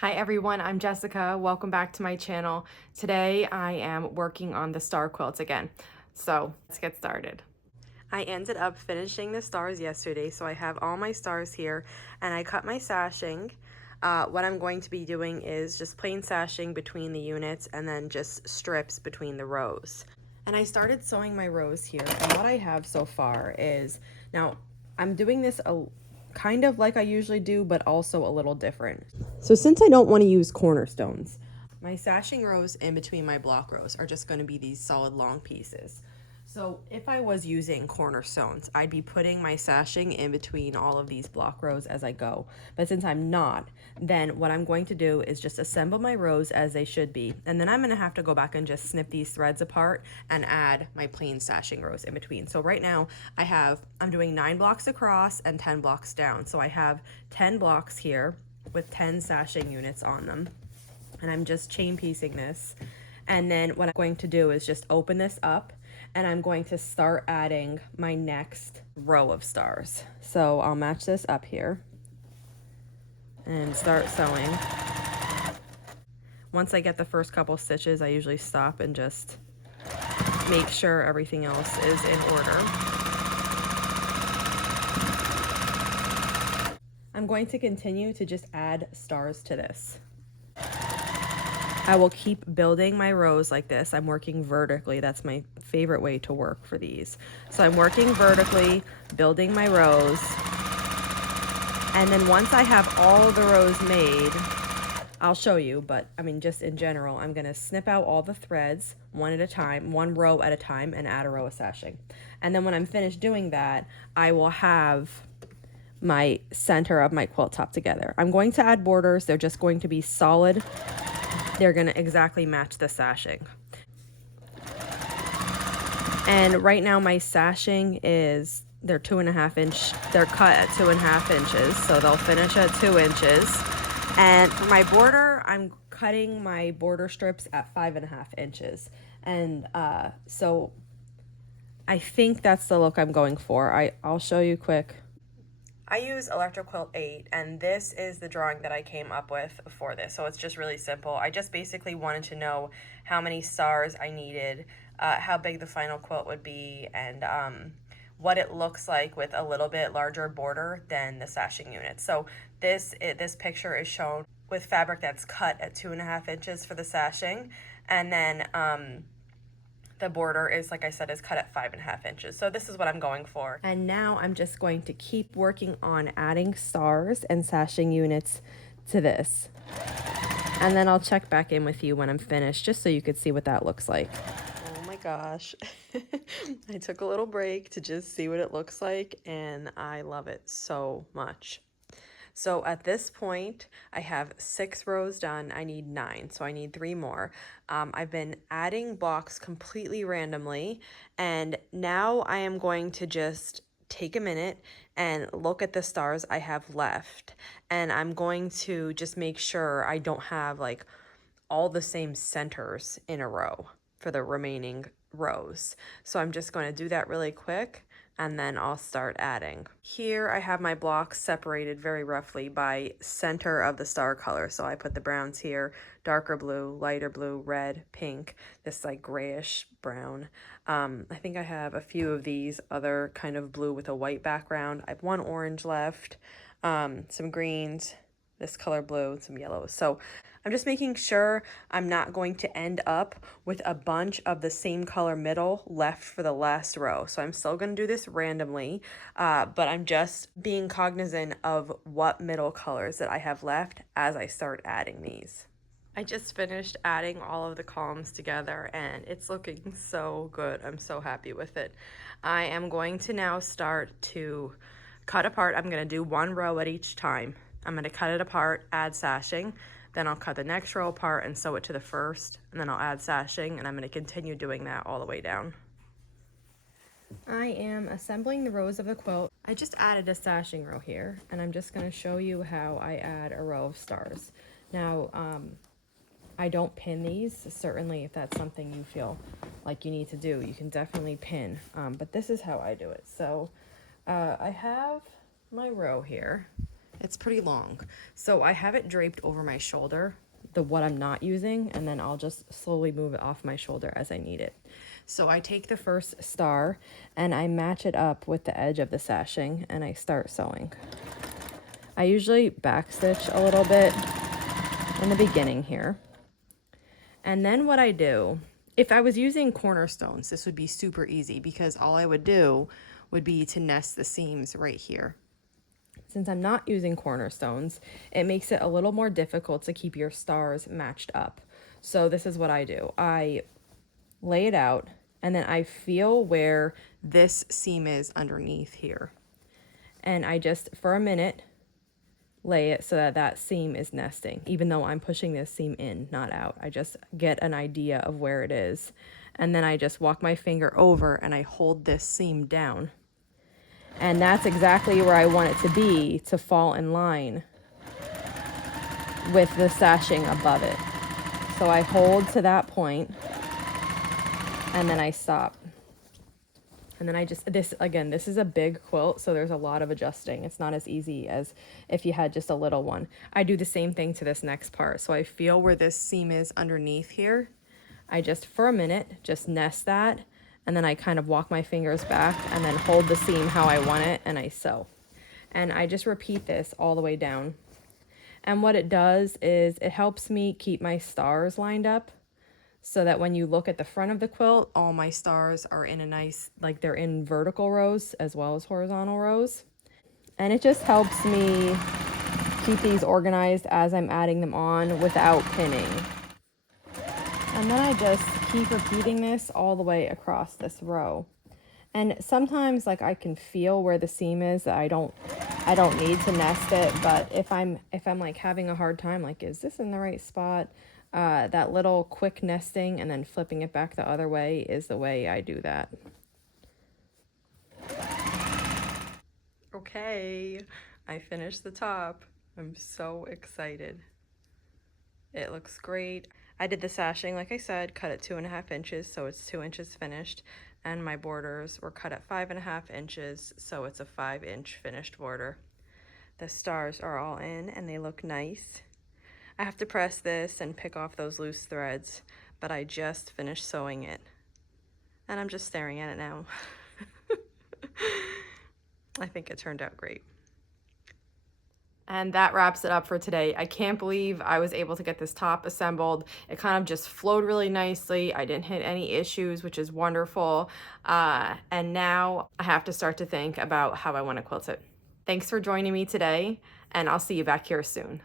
Hi everyone, I'm Jessica. Welcome back to my channel. Today I am working on the star quilts again. So let's get started. I ended up finishing the stars yesterday, so I have all my stars here and I cut my sashing. What I'm going to be doing is just plain sashing between the units and then just strips between the rows. And I started sewing my rows here, and what I have so far is, now I'm doing this kind of like I usually do, but also a little different. So since I don't want to use cornerstones, my sashing rows in between my block rows are just going to be these solid long pieces. So if I was using cornerstones, I'd be putting my sashing in between all of these block rows as I go. But since I'm not, then what I'm going to do is just assemble my rows as they should be. And then I'm going to have to go back and just snip these threads apart and add my plain sashing rows in between. So right now I'm doing 9 blocks across and 10 blocks down. So I have 10 blocks here with 10 sashing units on them. And I'm just chain piecing this. And then what I'm going to do is just open this up and I'm going to start adding my next row of stars. So I'll match this up here and start sewing. Once I get the first couple stitches, I usually stop and just make sure everything else is in order. I'm going to continue to just add stars to this. I will keep building my rows like this. I'm working vertically. That's my favorite way to work for these. So I'm working vertically, building my rows. And then once I have all the rows made, I'll show you, but I mean, just in general, I'm gonna snip out all the threads one at a time, one row at a time, and add a row of sashing. And then when I'm finished doing that, I will have my center of my quilt top together. I'm going to add borders. They're just going to be solid. They're gonna exactly match the sashing. And right now my sashing is, they're 2.5 inch, they're cut at 2.5 inches, so they'll finish at 2 inches. And for my border, I'm cutting my border strips at 5.5 inches. And so I think that's the look I'm going for. I'll show you quick. I use Electro Quilt 8, and this is the drawing that I came up with for this. So it's just really simple. I just basically wanted to know how many stars I needed, how big the final quilt would be, and what it looks like with a little bit larger border than the sashing unit. So this picture is shown with fabric that's cut at 2.5 inches for the sashing, and then the border is, like I said, is cut at 5.5 inches. So this is what I'm going for. And now I'm just going to keep working on adding stars and sashing units to this. And then I'll check back in with you when I'm finished, just so you could see what that looks like. Oh my gosh. I took a little break to just see what it looks like, and I love it so much. So at this point, I have 6 rows done. I need 9, so I need 3 more. I've been adding blocks completely randomly, and now I am going to just take a minute and look at the stars I have left. And I'm going to just make sure I don't have like all the same centers in a row for the remaining rows. So I'm just going to do that really quick, and then I'll start adding. Here I have my blocks separated very roughly by center of the star color. So I put the browns here, darker blue, lighter blue, red, pink, this like grayish brown. I think I have a few of these other kind of blue with a white background. I have 1 orange left, some greens, this color blue, and some yellows. So I'm just making sure I'm not going to end up with a bunch of the same color middle left for the last row. So I'm still going to do this randomly, but I'm just being cognizant of what middle colors that I have left as I start adding these. I just finished adding all of the columns together and it's looking so good. I'm so happy with it. I am going to now start to cut apart. I'm going to do 1 row at each time. I'm going to cut it apart, add sashing, then I'll cut the next row apart and sew it to the first, and then I'll add sashing, and I'm going to continue doing that all the way down. I am assembling the rows of the quilt. I just added a sashing row here, and I'm just going to show you how I add a row of stars. Now, I don't pin these. Certainly, if that's something you feel like you need to do, you can definitely pin, but this is how I do it. So I have my row here, It's pretty long. So I have it draped over my shoulder, the what I'm not using, and then I'll just slowly move it off my shoulder as I need it. So I take the first star and I match it up with the edge of the sashing and I start sewing. I usually backstitch a little bit in the beginning here. And then what I do, if I was using cornerstones, this would be super easy because all I would do would be to nest the seams right here. Since I'm not using cornerstones, it makes it a little more difficult to keep your stars matched up. So this is what I do. I lay it out and then I feel where this seam is underneath here. And I just, for a minute, lay it so that that seam is nesting, even though I'm pushing this seam in, not out. I just get an idea of where it is. And then I just walk my finger over and I hold this seam down. And that's exactly where I want it to be to fall in line with the sashing above it. So I hold to that point and then I stop. And then I just, this is a big quilt, so there's a lot of adjusting. It's not as easy as if you had just a little one. I do the same thing to this next part. So I feel where this seam is underneath here. I just, for a minute, just nest that, and then I kind of walk my fingers back and then hold the seam how I want it, and I sew. And I just repeat this all the way down. And what it does is it helps me keep my stars lined up, so that when you look at the front of the quilt, all my stars are in a nice, like they're in vertical rows as well as horizontal rows. And it just helps me keep these organized as I'm adding them on without pinning. And then I just keep repeating this all the way across this row. And sometimes like I can feel where the seam is that I don't need to nest it, but if I'm like having a hard time, like, is this in the right spot? That little quick nesting and then flipping it back the other way is the way I do that. Okay, I finished the top. I'm so excited. It looks great. I did the sashing, like I said, cut at 2.5 inches, so it's 2 inches finished. And my borders were cut at 5.5 inches, so it's a 5-inch finished border. The stars are all in and they look nice. I have to press this and pick off those loose threads, but I just finished sewing it. And I'm just staring at it now. I think it turned out great. And that wraps it up for today. I can't believe I was able to get this top assembled. It kind of just flowed really nicely. I didn't hit any issues, which is wonderful. And now I have to start to think about how I want to quilt it. Thanks for joining me today, and I'll see you back here soon.